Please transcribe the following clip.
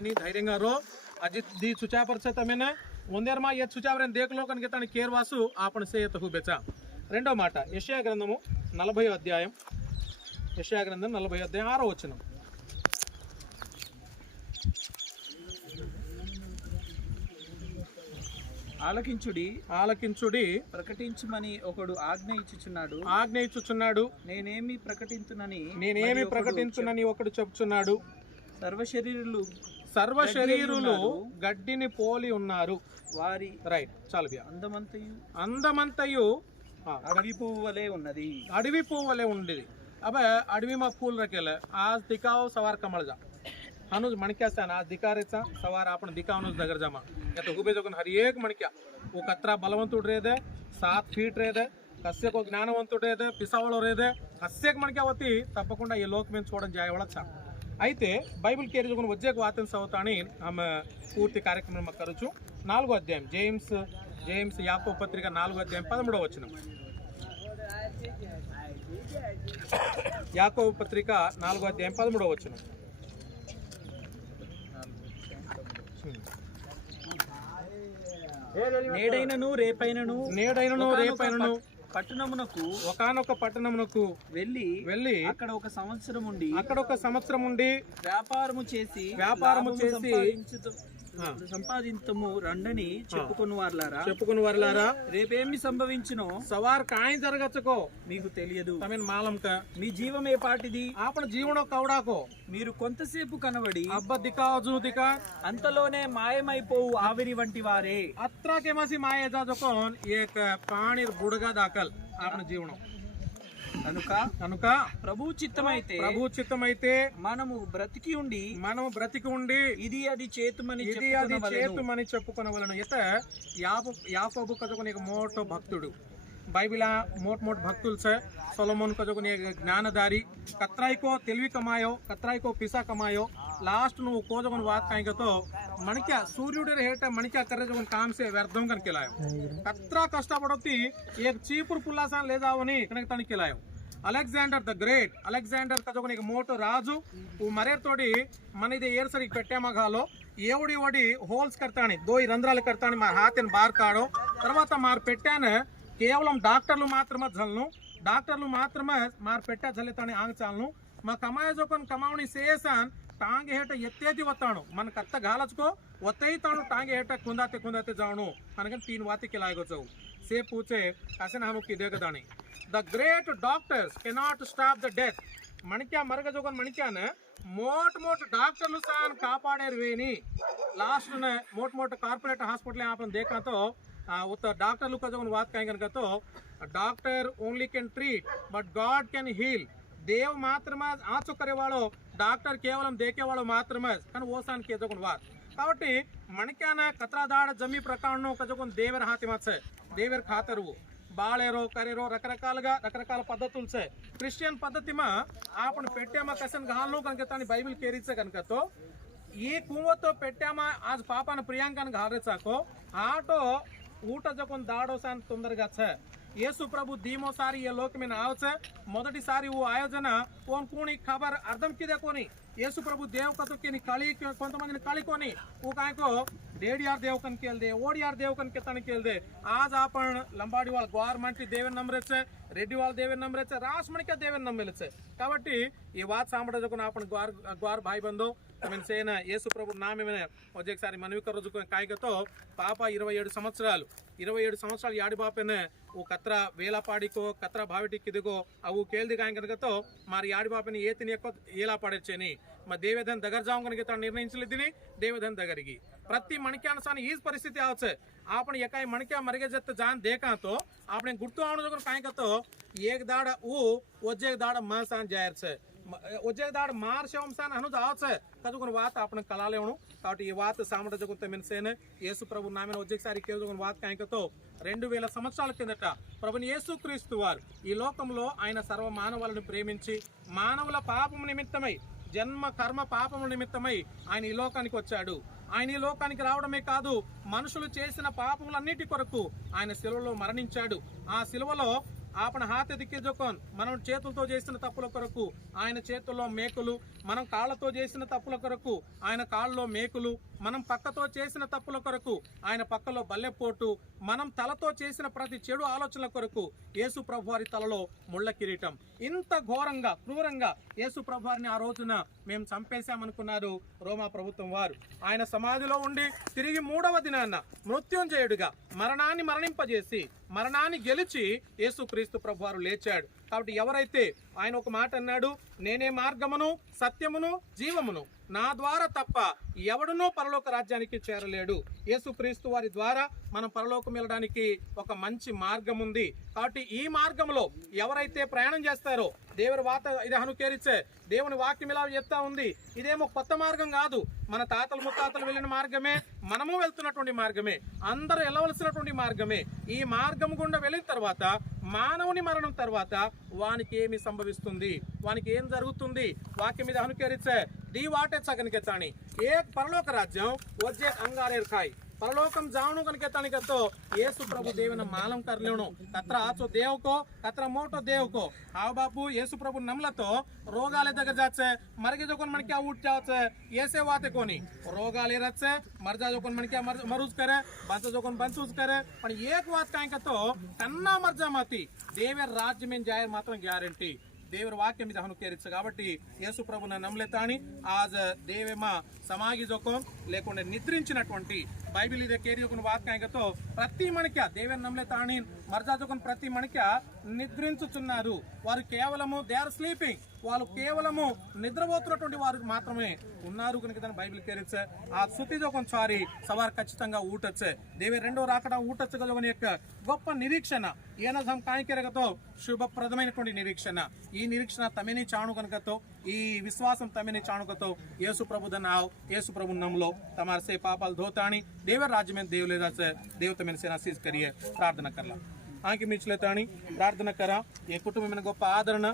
धैर्य रो अजित दी सुचापर तमें ಒಂದೇರ್ ಮಾ ಎತ್ ಸುಚಾವರನ್ ದೇಖಲೋ ಕನಗೆ ತನ ಕೇರ್ವಾసు आपण से तहु बेचा రెండో మాట యెషయా గ్రంథము 40 అధ్యాయం యెషయా గ్రంథం 40 అధ్యాయం 6వ వచనం ఆలకించుడి ప్రకటించుమని ఒకడు ఆజ్ఞ ఇచ్చుచున్నాడు నేనేమి ప్రకటించునని ఒకడు చెప్పుచున్నాడు సర్వశరీరులు గడ్డిని పోలి ఉన్నారు వారి రైట్ చాలు అందమంతయు अडवी पुव्वले उंडीदी अब अडवी में फूल रखेल आज दिखाओ सवार कमळ जा हनुज मणक्या आज दिकारेचा सवार आपण दिखावनुज दगर जमा या उभे जगून हर एक मणक्या वो कत्रा बलवंतुड रेदे 7 फीट रेदे कस्यको ज्ञानवंतुड रेदे पिसावळो रेदे हस्यक मणक्या वती तप्पकुंडा ये लोक में చూడడం జాయవళచ్చ అయితే బైబిల్ కేరి జగన్ వజ్జేక వాతం సవతాని हम పూర్తి కార్యక్రమం కరుచు 4వ అధ్యాయం జేమ్స్ యాకోబు పత్రిక 4వ అధ్యాయం 13వ వచనం యాకోబు పత్రిక 4వ అధ్యాయం 13వ వచనం నేడైనను రేపైనను పట్టణమునకు ఒకానొక పట్టణమునకు వెళ్ళి అక్కడ ఒక సంవత్సరం ఉండి వ్యాపారము చేసి సంపాదించము రండని చెప్పుకుని వారలారా రేపేమి సంభవించునో సవార్ కాయ జరగచ్చుకో మీకు తెలియదు మాలంక మీ జీవమే పాటిది ఆపణ జీవనో కౌడాకో మీరు కొంతసేపు కనబడి అబ్బ దికా అంతలోనే మాయమైపోవు ఆవిరి వంటి వారే అత్రాకేమసి మాయ జాజకోన్ ఏక పాణిర్ బుడగా దాకల్ ఆపణ జీవనం కనుక ప్రభు చిత్తమైతే మనము బ్రతికి ఉండి ఇది అది చేతుమని చెప్పుకొనవలను ఇత యాకోబు కజకుని एक मोठो भक्तुడు बाइबिला मोठ भक्तुल से सोलोमन कजकुनि एक ज्ञानदारी कत्राई को तेलवी कमायो कत्राई को पिसा कमायो लास्ट नु कोजगन बात काई तो मणिक्या सूर्युडे हेट मणिक्या करे जगन काम से व्यर्थम कन केलायो कत्रा कष्ट पड़ती एक चीपुर पुल्लासान ले जावनी कनक तन केलायो अलेक्जेंडर द ग्रेट अलेक्जेंडर कजोगन एक मोटो राजू वो मरेर तोड़ी मन इधे एयर सरी पेट्टे मगालो एवड़ी वडी होल्स करतानी 2 रंध्रालु करतानी मार हाथन बार काडो तर्वात मार पेट्टान केवलम डॉक्टर्लु मात्रमे झलनु डॉक्टर्लु मात्रमे मार पेट्टा झलेतानी आंग चालनु मा कमाय जोकन कमावणी सेसान टांगे हेट एत्तेदी वत्ताणु मन कत्त घालचको वत्तैताणु टांगे हेट कुंदाते जावणु अनगन 3 वाती केलाय गोचौ से पूछे असन हमुकी देखदाणी The great doctors cannot stop the death. मणिक्या मरग जोगन मणिक्या ने मोट डॉक्टर्लु सान कापाडेर वेनी लास्ट ने मोट कॉर्पोरेट हॉस्पिटल आपण देखा तो उत डॉक्टर्लु का जोगन बात काई गन तो doctor only can treat but God can heal देव मात्रमे आचो करेवाळो डॉक्टर केवलम देखेवाळो मात्रमे कन ओसान के जोगन बात కాబట్టి మణిక్యాన కత్రాదాడ జమి ప్రకారను కజకొన్ దేవర్ హాతిమత్సే దేవర్ ఖాతరు బాళేరో కరేరో రకరకాల పద్ధతులు से क्रिश्चियन पद्धति में आपण पेट्यामा कसन घालनो कनके तानी बाइबल केरीचे कनक तो ये कुवतो पेट्यामा आज पापान प्रियांकन घालरेचाको आटो ऊट जकोन दाडो सान तोंदरगा छे येसु प्रभु धीमो सारी ये लोक में आवचे मोदटी सारी वो आयोजन कोन कोणी खबर अर्थम किदे कोनी येसु प्रभु देव कतकेनी काळी कोंतमंदिनी काळी कोनी वो कायको डेडियार देव कन केलदे ओडियार देव कन केतन केलदे आज आपण लंबाडीवाळ ग्वार मंटी देवन नम्रेचे रेड्डीवाळ देवन नम्रेचे रासमणिका देवन नम्मेलेचे काबट्टी ये बात सांभळ जकोन आपण ग्वार भाई बंधो तमेन सेना येसु प्रभु नामेने ఒక్కసారి మనవి కరోజుకొని కాయగతో పాప 27 సంవత్సరాలు యాడి బాపెనే ఓ కత్రా వేలాపాడికో కత్రా భావిటి కిదిగో అవు కేల్ది కాయ కనుకతో మరి యాడి బాపెని ఏతిని ఎక్కువ ఏలా పాడేచేని మా దేవేదన్ దగ్గర जाऊं कनके ता निर्णయించలేదిని देवेदन दगरगी प्रति मणक्यानुसार हीच परिस्थिती आवचे आपण एकाय मणक्या मरगे जत जान देखा तो आपने गुर्तु आवण जगन काय कतो एक दाड ऊ ओजे दाड मासान जायर छे ओजे दाड मार शवमसान अनुज आवचे कजगन वात आपण कलालेवणु కాబట్టి ఈ వాత సామడ జగన్ తమెన్సేన యేసు ప్రభు నామన ఒక్కసారి కేవలం వాత काय कतो 2000 సంవత్సరాల కిందట ప్రభుని యేసుక్రీస్తు వారు ఈ లోకంలో ఆయన సర్వ మానవాలను ప్రేమించి మానవుల పాపము నిమిత్తమై జన్మ కర్మ పాపముల నిమిత్తమై ఆయన ఈ లోకానికి వచ్చాడు ఆయన ఈ లోకానికి రావడమే కాదు మనుషులు చేసిన పాపములన్నిటి కొరకు ఆయన శిలువలో మరణించాడు ఆ శిలువలో ఆపణ హాత దిక్కిజొకోన్ మనం చేతులతో చేసిన తప్పుల కొరకు ఆయన చేతుల్లో మేకులు, మనం కాళ్ళతో చేసిన తప్పుల కొరకు ఆయన కాళ్ళలో మేకులు, మనం పక్కతో చేసిన తప్పుల కొరకు ఆయన పక్కలో బల్లెపోటు, మనం తలతో చేసిన ప్రతి చెడు ఆలోచనల కొరకు యేసు ప్రభువారి తలలో ముళ్ళ కిరీటం. ఇంత ఘోరంగా క్రూరంగా యేసు ప్రభువారిని ఆ రోజున మేము చంపేశామనుకున్నారు రోమా ప్రభుత్వం వారు. ఆయన సమాధిలో ఉండి తిరిగి 3వ దినాన్న మృత్యుంజయుడిగా మరణాన్ని మరణింపజేసి మరణాన్ని గెలిచి యేసుక్రీస్తు ప్రభువారు లేచాడు. కాబట్టి ఎవరైతే ఆయన ఒక మాట అన్నాడు, నేనే మార్గమును సత్యమును జీవమును, నా ద్వారా తప్ప ఎవడునూ పరలోక రాజ్యానికి చేరలేడు. యేసుక్రీస్తు వారి ద్వారా మనం పరలోకం వెళ్ళడానికి ఒక మంచి మార్గం ఉంది. కాబట్టి ఈ మార్గంలో ఎవరైతే ప్రయాణం చేస్తారో దేవుని వాత ఇది అనుకేరిచే దేవుని వాక్యం ఇలా చెప్తా ఉంది. ఇదేమో కొత్త మార్గం కాదు, మన తాతలు ముత్తాతలు వెళ్ళిన మార్గమే, మనము వెళ్తున్నటువంటి మార్గమే, అందరూ వెళ్ళవలసినటువంటి మార్గమే. ఈ మార్గం గుండా వెళ్ళిన తర్వాత మానవుని మరణం తర్వాత వానికి ఏమి సంభవిస్తుంది, వానికి ఏం జరుగుతుంది వాక్యం మీద అనుకరిస్తే दी वाटे सकन के तानी एक परलोक राज्य वजे अंगारेर खाई परलोकम जावणु कनके तानी तो येसु प्रभु देवना मालम कर लेणो कत्रा आचो देव को कत्रा मोटो देव को हाव बापू येसु प्रभु नमलतो रोगाले दगर जाचे मरगे जोकोन मन क्या उठ जाचे येसे वाते कोनी रोगाले रचे मरजा जोकोन मन क्या मरुज करे बंच जोकोन बंचूज करे पण एक बात काय तो कन्ना मरजा माती देवर राज्य में जाय मात्र ग्यारंटी देवर वाक्य మీద హనుకేరిచ్చు కాబట్టి యేసు ప్రభువుని నమ్మలేతాని आज देवेमा समागी जोकोन లేకుంటే నిద్రించినటువంటి బైబిల్ ఇదే కేరియకుని వాక్యంతో ప్రతి మనిక దేవని నమ్మలేతాని మర్జా జోకోన్ ప్రతి మనిక నిద్రించుచున్నారు వారు కేవలము దే ఆర్ స్లీపింగ్ వాళ్ళు కేవలము నిద్రపోతున్నటువంటి వారు మాత్రమే ఉన్నారు కనుక దాని బైబిల్ కేరిచ్చే ఆ సుతి జోకోన్ సారి సవార్ ఖచ్చితంగా ఊటచ్చే దేవే రెండో రాకడ ఊటచ్చు గలవని యొక్క గొప్ప నిరీక్షణ ఏనజం కానికెరగతో శుభప్రదమైనటువంటి నిరీక్షణ ఈ నిరీక్షణ తమేని చాణు కనుకతో ఈ విశ్వాసం తమేని చాణుకతో యేసు ప్రభు దనావ్ యేసు ప్రభు नमलो तमार से पापाल धोतानी देवर राज्य में देव ले जासे देव तमें से आशीष करिए प्रार्थना करला आंकी मिचले तानी प्रार्थना करा ये कुटुंब में गोप आदरण